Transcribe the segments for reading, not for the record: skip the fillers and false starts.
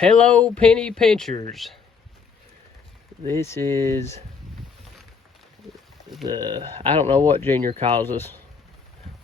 Hello, penny pinchers. This is I don't know what Junior calls us.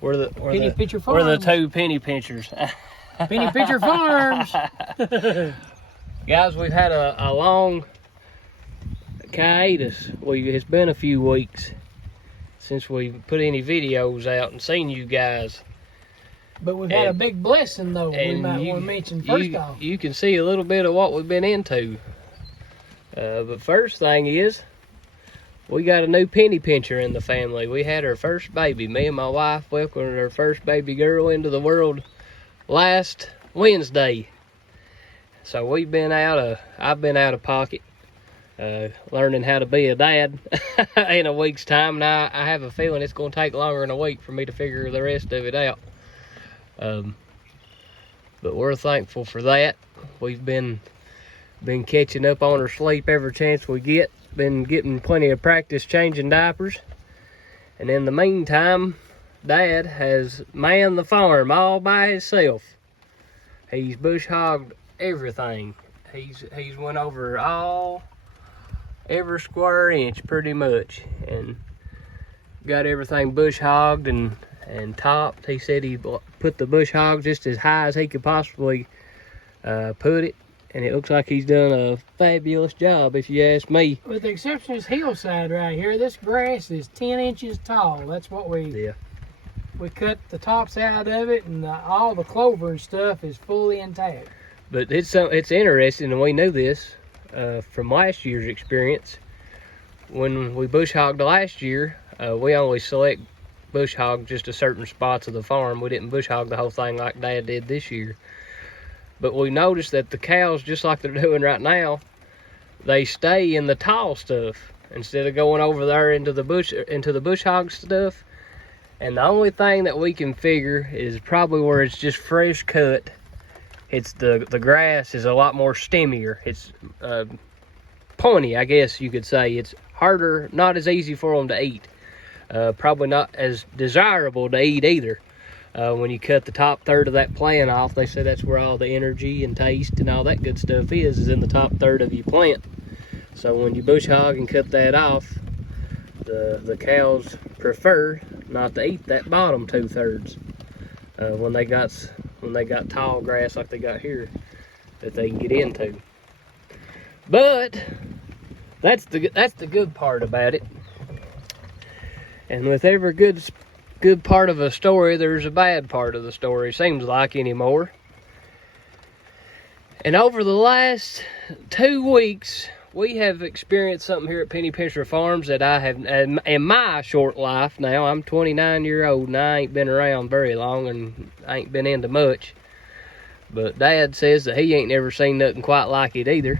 We're the Penny Pincher Farms. We're the two penny pinchers. Penny Pincher Farms. Guys, we've had a long hiatus. It's been a few weeks since we put any videos out and seen you guys. But we've had a big blessing, though, we might want to mention first off. You can see a little bit of what we've been into. But first thing is, we got a new penny pincher in the family. We had our first baby. Me and my wife welcomed our first baby girl into the world last Wednesday. So I've been out of pocket, learning how to be a dad in a week's time. Now I have a feeling it's going to take longer than a week for me to figure the rest of it out. But we're thankful for that. We've been catching up on our sleep every chance we get. Been getting plenty of practice changing diapers. And in the meantime, Dad has manned the farm all by himself. He's bush hogged everything. He's went over every square inch pretty much, and got everything bush hogged and topped. He said he put the bush hog just as high as he could possibly put it, and it looks like he's done a fabulous job, if you ask me. With the exception of this hillside right here, this grass is 10 inches tall. That's what we cut the tops out of it, and all the clover and stuff is fully intact. But it's interesting, and we knew this from last year's experience. When we bush hogged last year, we only select bush hog just a certain spots of the farm. We didn't bush hog the whole thing like Dad did this year. But we noticed that the cows, just like they're doing right now, they stay in the tall stuff instead of going over there into the bush hog stuff. And the only thing that we can figure is probably where it's just fresh cut. It's the grass is a lot more stemmier. It's pointy, I guess you could say. It's harder, not as easy for them to eat. Probably not as desirable to eat either. When you cut the top third of that plant off, they say that's where all the energy and taste and all that good stuff is in the top third of your plant. So when you bush hog and cut that off, the cows prefer not to eat that bottom 2/3 when they got tall grass like they got here that they can get into. But that's the good part about it. And with every good part of a story, there's a bad part of the story, seems like anymore. And over the last 2 weeks, we have experienced something here at Penny Pincher Farms that I have, in my short life now, I'm 29 years old and I ain't been around very long and I ain't been into much. But Dad says that he ain't never seen nothing quite like it either.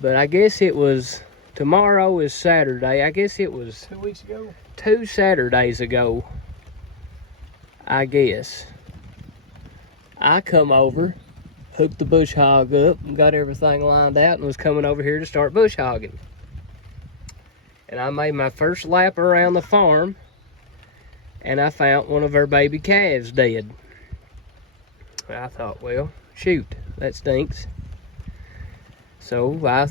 But I guess it was, tomorrow is Saturday, I guess it was 2 weeks ago. 2 Saturdays ago, I guess, I come over, hooked the bush hog up, and got everything lined out, and was coming over here to start bush hogging. And I made my first lap around the farm, and I found one of our baby calves dead. I thought, well, shoot, that stinks. So I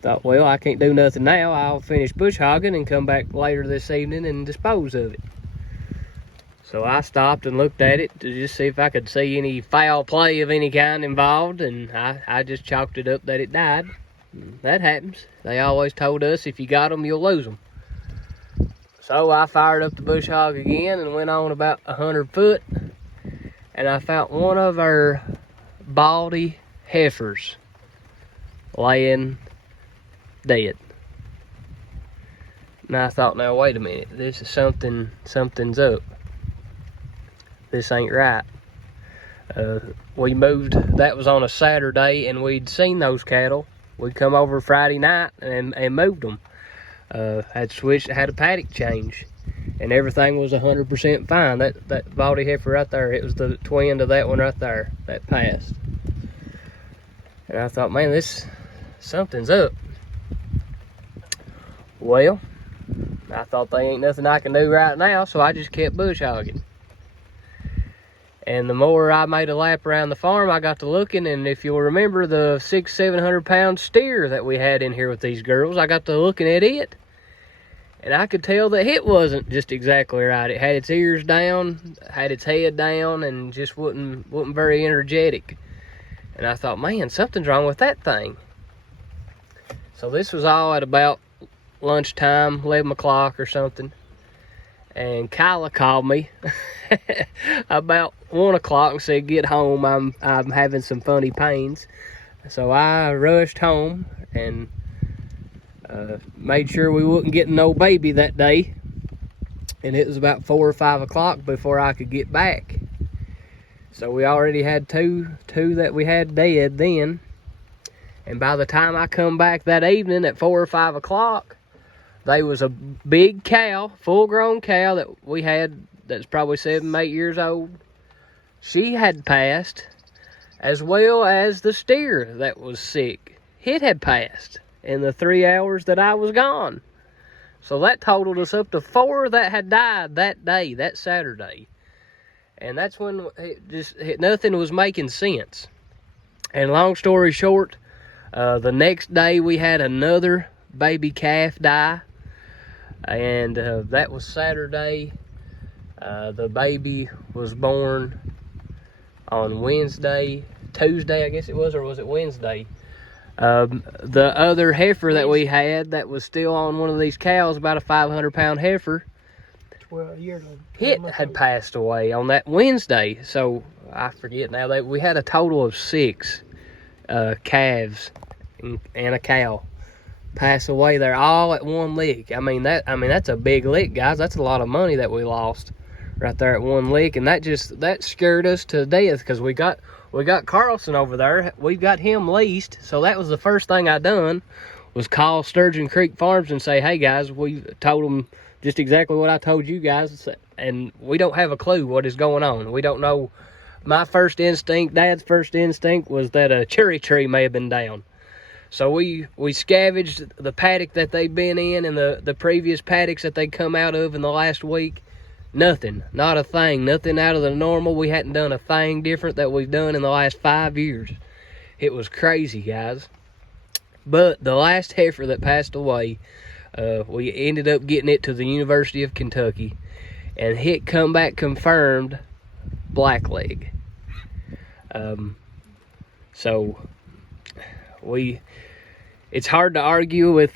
thought, well, I can't do nothing now. I'll finish bush hogging and come back later this evening and dispose of it. So I stopped and looked at it to just see if I could see any foul play of any kind involved, and I just chalked it up that it died. That happens. They always told us if you got them, you'll lose them. So I fired up the bush hog again and went on about 100 foot, and I found one of our baldy heifers laying dead. And I thought, now wait a minute, this is something's up. This ain't right. We moved, that was on a Saturday, and we'd seen those cattle. We'd come over Friday night and moved them. Had switched, had a paddock change, and everything was 100% fine. That baldy heifer right there, it was the twin to that one right there that passed. And I thought, man, something's up. Well, I thought there ain't nothing I can do right now, so I just kept bush hogging. And the more I made a lap around the farm, I got to looking, and if you'll remember the 600-700 pound steer that we had in here with these girls, I got to looking at it, and I could tell that it wasn't just exactly right. It had its ears down, had its head down, and just wasn't very energetic. And I thought, man, something's wrong with that thing. So this was all at about lunchtime, 11 o'clock or something. And Kyla called me about 1 o'clock and said, get home, I'm having some funny pains. So I rushed home and made sure we wouldn't get no baby that day. And it was about 4 or 5 o'clock before I could get back. So we already had two that we had dead then. And by the time I come back that evening at 4 or 5 o'clock, they was a big cow, full-grown cow that we had that's probably 7, 8 years old. She had passed, as well as the steer that was sick. It had passed in the 3 hours that I was gone. So that totaled us up to 4 that had died that day, that Saturday. And that's when nothing was making sense. And long story short, the next day we had another baby calf die. And that was Saturday. The baby was born on Tuesday, I guess it was, or was it Wednesday? The other heifer that we had that was still on one of these cows, about a 500-pound heifer, it had passed away on that Wednesday. So I forget now that we had a total of 6 calves and a cow pass away there, all at one lick. I mean that's a big lick, guys. That's a lot of money that we lost right there at one lick, and that scared us to death, because we got Carlson over there. We've got him leased, so that was the first thing I done, was call Sturgeon Creek Farms and say, hey guys, we told them just exactly what I told you guys, and we don't have a clue what is going on. We don't know. My first instinct, Dad's first instinct, was that a cherry tree may have been down. So we scavenged the paddock that they'd been in and the previous paddocks that they'd come out of in the last week. Nothing, not a thing, nothing out of the normal. We hadn't done a thing different that we've done in the last 5 years. It was crazy, guys. But the last heifer that passed away, we ended up getting it to the University of Kentucky, and it come back confirmed blackleg. So it's hard to argue with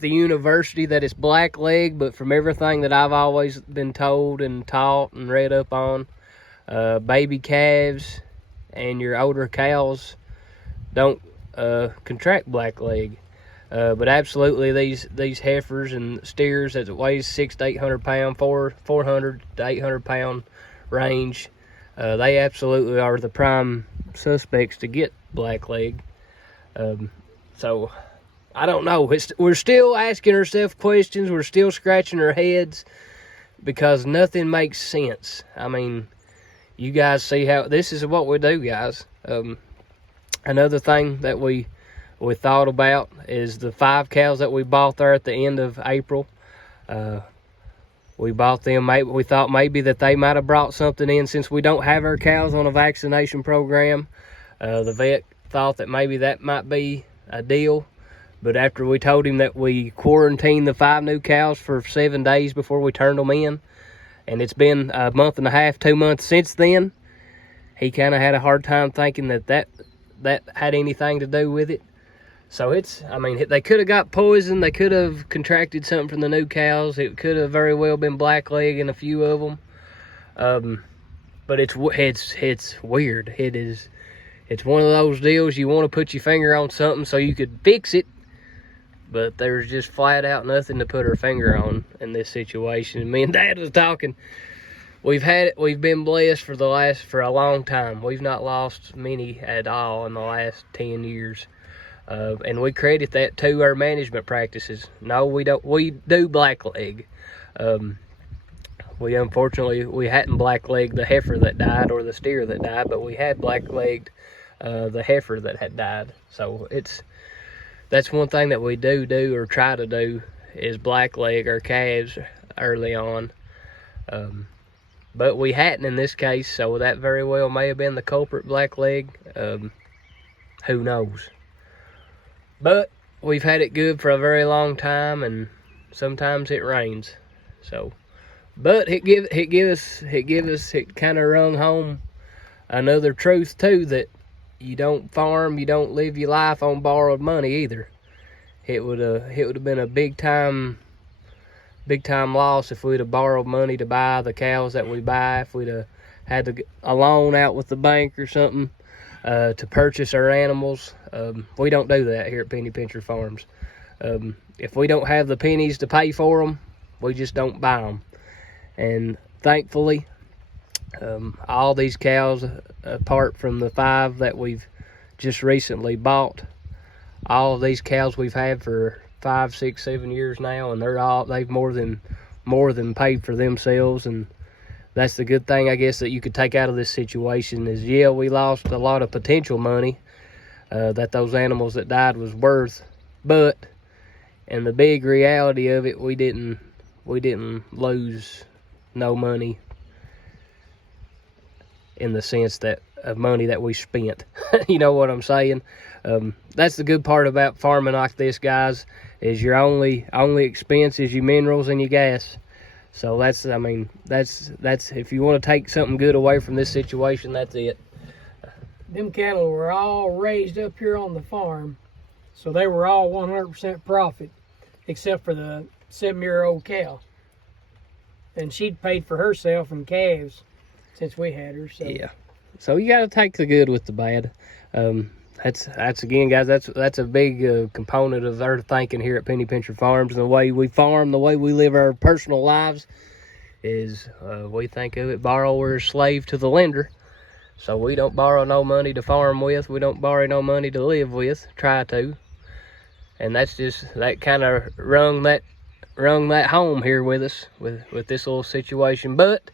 the university that it's blackleg, but from everything that I've always been told and taught and read up on, baby calves and your older cows don't contract blackleg. But absolutely, these heifers and steers that weighs 600 to 800 pound, 400 to 800 pound range, they absolutely are the prime suspects to get blackleg. So I don't know. We're still asking ourselves questions. We're still scratching our heads because nothing makes sense. I mean, you guys see how this is what we do, guys. Another thing that we thought about is the 5 cows that we bought there at the end of April. We bought them. We thought maybe that they might have brought something in, since we don't have our cows on a vaccination program. The vet thought that maybe that might be a deal, but after we told him that we quarantined the 5 new cows for 7 days before we turned them in, and it's been a month and a half, 2 months since then, he kind of had a hard time thinking that had anything to do with it. So they could have got poisoned. They could have contracted something from the new cows. It could have very well been blackleg in a few of them. But it's weird. It's one of those deals, you want to put your finger on something so you could fix it, but there's just flat out nothing to put our finger on in this situation. Me and Dad was talking. We've been blessed for a long time. We've not lost many at all in the last 10 years. And we credit that to our management practices. No, we don't. We do blackleg. We unfortunately hadn't blacklegged the heifer that died or the steer that died, but we had blacklegged the heifer that had died. So that's one thing that we do or try to do, is blackleg our calves early on. but we hadn't in this case, so that very well may have been the culprit, blackleg. Who knows? But we've had it good for a very long time, and sometimes it rains. So, but it kind of rung home another truth too, that you don't farm, you don't live your life on borrowed money either. It would have been a big time loss if we'd have borrowed money to buy the cows that we buy, if we'd have had a loan out with the bank or something to purchase our animals. We don't do that here at Penny Pincher Farms. If we don't have the pennies to pay for them, we just don't buy them. And thankfully, all these cows, apart from the 5 that we've just recently bought, all of these cows we've had for 5, 6, 7 years now, and they've more than paid for themselves. And that's the good thing, I guess, that you could take out of this situation is, yeah, we lost a lot of potential money that those animals that died was worth, but in the big reality of it, we didn't lose no money in the sense that of money that we spent. You know what I'm saying? That's the good part about farming like this, guys, is your only expense is your minerals and your gas. So that's if you want to take something good away from this situation, that's it. Them cattle were all raised up here on the farm, so they were all 100% profit, except for the 7-year-old cow. And she'd paid for herself and calves since we had her. So. Yeah. So you got to take the good with the bad. That's again, guys. That's a big component of our thinking here at Penny Pincher Farms, and the way we farm, the way we live our personal lives, is we think of it: borrower is slave to the lender. So we don't borrow no money to farm with. We don't borrow no money to live with. Try to, and that's just that kind of rung that home here with us with this little situation. But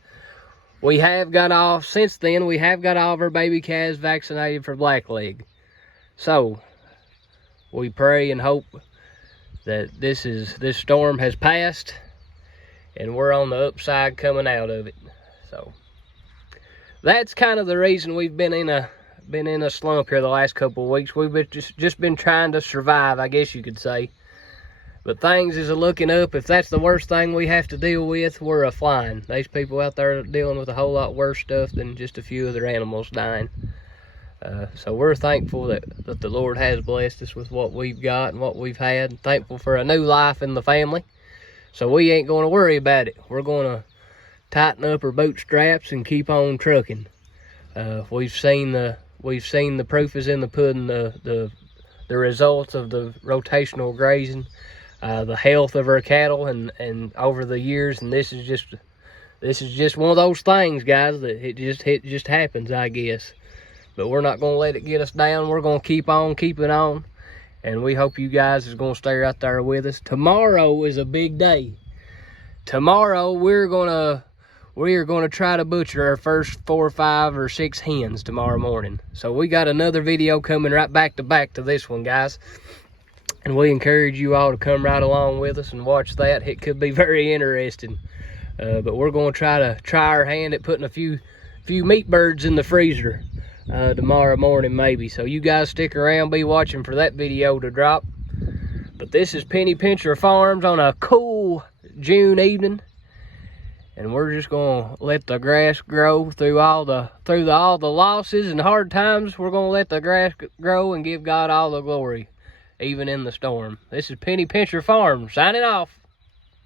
we have got off since then. We have got all of our baby calves vaccinated for blackleg. So we pray and hope that this storm has passed and we're on the upside coming out of it. So that's kind of the reason we've been in a slump here the last couple of weeks. We've just been trying to survive, I guess you could say. But things is looking up. If that's the worst thing we have to deal with, we're a flying. There's people out there dealing with a whole lot worse stuff than just a few of their animals dying. So we're thankful that the Lord has blessed us with what we've got and what we've had. And thankful for a new life in the family. So we ain't going to worry about it. We're going to tighten up our bootstraps and keep on trucking. We've seen the proof is in the pudding. The results of the rotational grazing. The health of our cattle and over the years, and this is just one of those things, guys, that it just happens, I guess. But we're not going to let it get us down. We're going to keep on keeping on, and we hope you guys is going to stay out there with us. Tomorrow is a big day. Tomorrow we are going to try to butcher our first 4, 5, or 6 hens tomorrow morning. So we got another video coming right back to this one, guys. And we encourage you all to come right along with us and watch that. It could be very interesting. But we're going to try our hand at putting a few meat birds in the freezer tomorrow morning maybe. So you guys stick around, be watching for that video to drop. But this is Penny Pincher Farms on a cool June evening. And we're just going to let the grass grow through all the losses and hard times. We're going to let the grass grow and give God all the glory, even in the storm. This is Penny Pincher Farms signing off.